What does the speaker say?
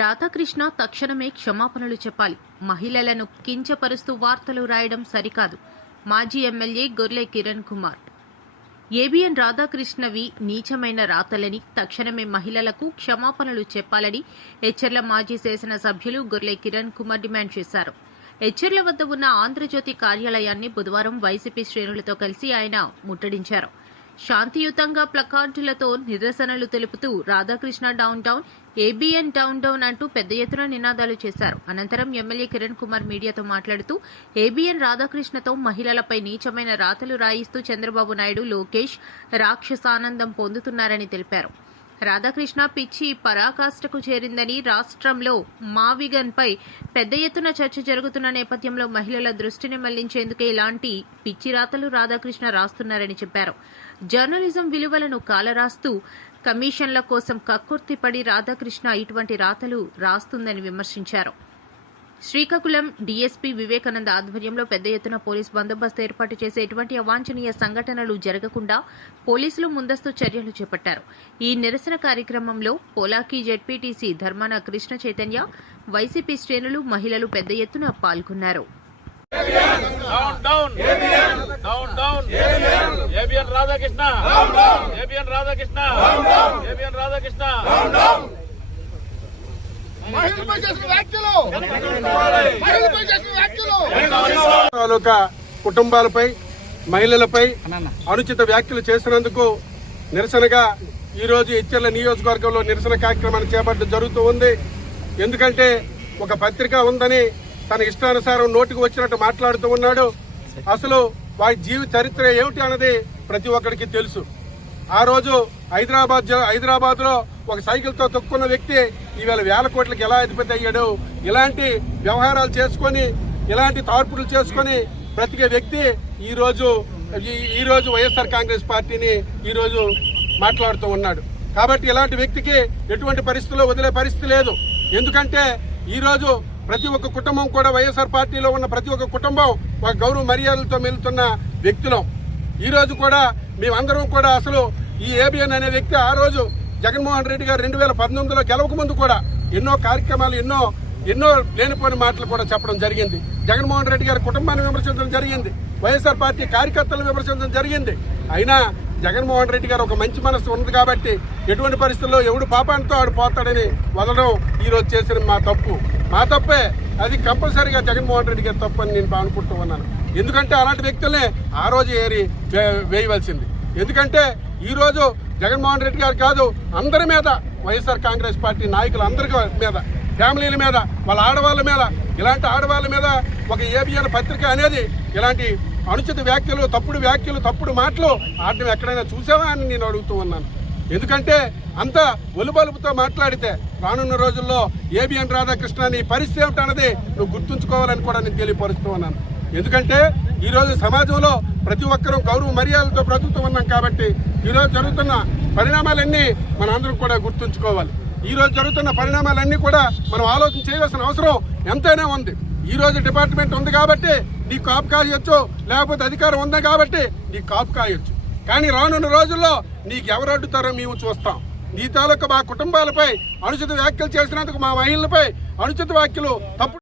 రాధాకృష్ణ తక్షణమే క్షమాపణలు చెప్పాలి. మహిళలను కించపరుస్తూ వార్తలు రాయడం సరికాదు. మాజీ ఎమ్మెల్యే గొర్లె కిరణ్ కుమార్. ఏబిఎన్ రాధాకృష్ణవి నీచమైన రాతలని, తక్షణమే మహిళలకు క్షమాపణలు చెప్పాలని ఎచ్చెర్ల మాజీ శాసనసభ్యులు గొర్లె కిరణ్ కుమార్ డిమాండ్ చేశారు. ఎచ్చెర్ల వద్ద ఉన్న ఆంధ్రజ్యోతి కార్యాలయాన్ని బుధవారం వైసీపీ శ్రేణులతో కలిసి ఆయన ముట్టడించారు. శాంతియుతంగా ప్లకార్డులతో నిరసనలు తెలుపుతూ Radhakrishna down down, ABN down down అంటూ పెద్ద ఎత్తున నినాదాలు చేశారు. అనంతరం ఎమ్మెల్యే కిరణ్ కుమార్ మీడియాతో మాట్లాడుతూ ఏబిఎన్ రాధాకృష్ణతో మహిళలపై నీచమైన రాతలు రాయిస్తూ చంద్రబాబు నాయుడు, లోకేష్ రాక్షసానందం పొందుతున్నారని తెలిపారు. రాధాకృష్ణ పిచ్చి పరాకాష్ఠకు చేరిందని, రాష్ట్రంలో మావిగన్పై పెద్ద ఎత్తున చర్చ జరుగుతున్న నేపథ్యంలో మహిళల దృష్టిని మళ్లించేందుకే ఇలాంటి పిచ్చి రాతలు రాధాకృష్ణ రాస్తున్నారని చెప్పారు. జర్నలిజం విలువలను కాలరాస్తూ కమిషన్ల కోసం కక్కుర్తిపడి రాధాకృష్ణ ఇటువంటి రాతలు రాస్తుందని విమర్శించారు. శ్రీకాకుళం డీఎస్పీ వివేకానంద ఆధ్వర్యంలో పెద్ద ఎత్తున పోలీస్ బందోబస్తు ఏర్పాటు చేసి ఎటువంటి అవాంఛనీయ సంఘటనలు జరగకుండా పోలీసులు ముందస్తు చర్యలు చేపట్టారు. ఈ నిరసన కార్యక్రమంలో పోలాకి జెడ్పీటీసీ ధర్మాన కృష్ణ చైతన్య, వైసీపీ శ్రేణులు, మహిళలు పెద్ద ఎత్తున పాల్గొన్నారు. కుటుంబాలపై, మహిళలపై అనుచిత వ్యాఖ్యలు చేసినందుకు నిరసనగా ఈరోజు ఎచ్చెర్ల నియోజకవర్గంలో నిరసన కార్యక్రమాన్ని చేపట్టడం జరుగుతూ ఉంది. ఎందుకంటే ఒక పత్రిక ఉందని తన ఇష్టానుసారం నోటికి వచ్చినట్టు మాట్లాడుతూ ఉన్నాడు. అసలు వారి జీవిత చరిత్ర ఏమిటి అన్నది ప్రతి ఒక్కరికి తెలుసు. ఆ రోజు హైదరాబాద్ లో ఒక సైకిల్ తో తొక్కున్న వ్యక్తి ఈవేళ వేల కోట్లకి ఎలా అధిపతి అయ్యాడు. ఇలాంటి వ్యవహారాలు చేసుకుని, ఇలాంటి తార్పులు చేసుకుని బ్రతికే వ్యక్తి ఈ రోజు వైఎస్ఆర్ కాంగ్రెస్ పార్టీని ఈ రోజు మాట్లాడుతూ ఉన్నాడు. కాబట్టి ఇలాంటి వ్యక్తికి ఎటువంటి పరిస్థితుల్లో వదిలే పరిస్థితి లేదు. ఎందుకంటే ఈ రోజు ప్రతి ఒక్క కుటుంబం కూడా, వైఎస్ఆర్ పార్టీలో ఉన్న ప్రతి ఒక్క కుటుంబం ఒక గౌరవ మర్యాదలతో మెలుతున్న వ్యక్తులం. ఈ రోజు కూడా మేమందరం కూడా అసలు ఈ ఏబిఎన్ అనే వ్యక్తి ఆ రోజు జగన్మోహన్ రెడ్డి గారు 2019లో గెలవక ముందు కూడా ఎన్నో కార్యక్రమాలు, ఎన్నో లేనిపోయిన మాటలు కూడా చెప్పడం జరిగింది. జగన్మోహన్ రెడ్డి గారి కుటుంబాన్ని విమర్శించడం జరిగింది, వైఎస్ఆర్ పార్టీ కార్యకర్తలను విమర్శించడం జరిగింది. అయినా జగన్మోహన్ రెడ్డి గారు ఒక మంచి మనసు ఉంది కాబట్టి ఎటువంటి పరిస్థితుల్లో ఎవడు పాపానితో ఆడు పోతాడని వదలడం ఈరోజు చేసిన మా తప్పే. అది కంపల్సరీగా జగన్మోహన్ రెడ్డి గారి తప్పు అని నేను అనుకుంటూ ఉన్నాను. ఎందుకంటే అలాంటి వ్యక్తుల్ని ఆ రోజు వేయవలసింది. ఎందుకంటే ఈ రోజు జగన్మోహన్ రెడ్డి గారు కాదు, అందరి మీద, వైఎస్ఆర్ కాంగ్రెస్ పార్టీ నాయకులు అందరి మీద, ఫ్యామిలీల మీద, వాళ్ళ ఆడవాళ్ళ మీద, ఇలాంటి ఆడవాళ్ళ మీద ఒక ఏబిఎన్ పత్రిక అనేది ఇలాంటి అనుచిత వ్యాఖ్యలు, తప్పుడు మాటలు ఆడటం ఎక్కడైనా చూసావా అని నేను అడుగుతూ ఉన్నాను. ఎందుకంటే అంత ఒలుబలుపుతో మాట్లాడితే రానున్న రోజుల్లో ఏబిఎన్ రాధాకృష్ణ నీ పరిస్థితి ఏమిటన్నది నువ్వు గుర్తుంచుకోవాలని కూడా నేను తెలియపరుస్తూ ఉన్నాను. ఎందుకంటే ఈరోజు సమాజంలో ప్రతి ఒక్కరూ గౌరవ మర్యాదలతో బ్రతుకుతూ ఉన్నాం కాబట్టి ఈరోజు జరుగుతున్న పరిణామాలన్నీ మన అందరం కూడా గుర్తుంచుకోవాలి. ఈరోజు జరుగుతున్న పరిణామాలన్నీ కూడా మనం ఆలోచన చేయవలసిన అవసరం ఎంతైనా ఉంది. ఈ రోజు డిపార్ట్మెంట్ ఉంది కాబట్టి నీ కాపు కాయొచ్చు, లేకపోతే అధికారం ఉంది కాబట్టి నీ కాపు కాయొచ్చు. కానీ రానున్న రోజుల్లో నీకు ఎవరు అడ్డుతారో మేము చూస్తాం. నీ తాలూకా మా కుటుంబాలపై అనుచిత వ్యాఖ్యలు చేసినందుకు, మా మహిళలపై అనుచిత వ్యాఖ్యలు, తప్పుడు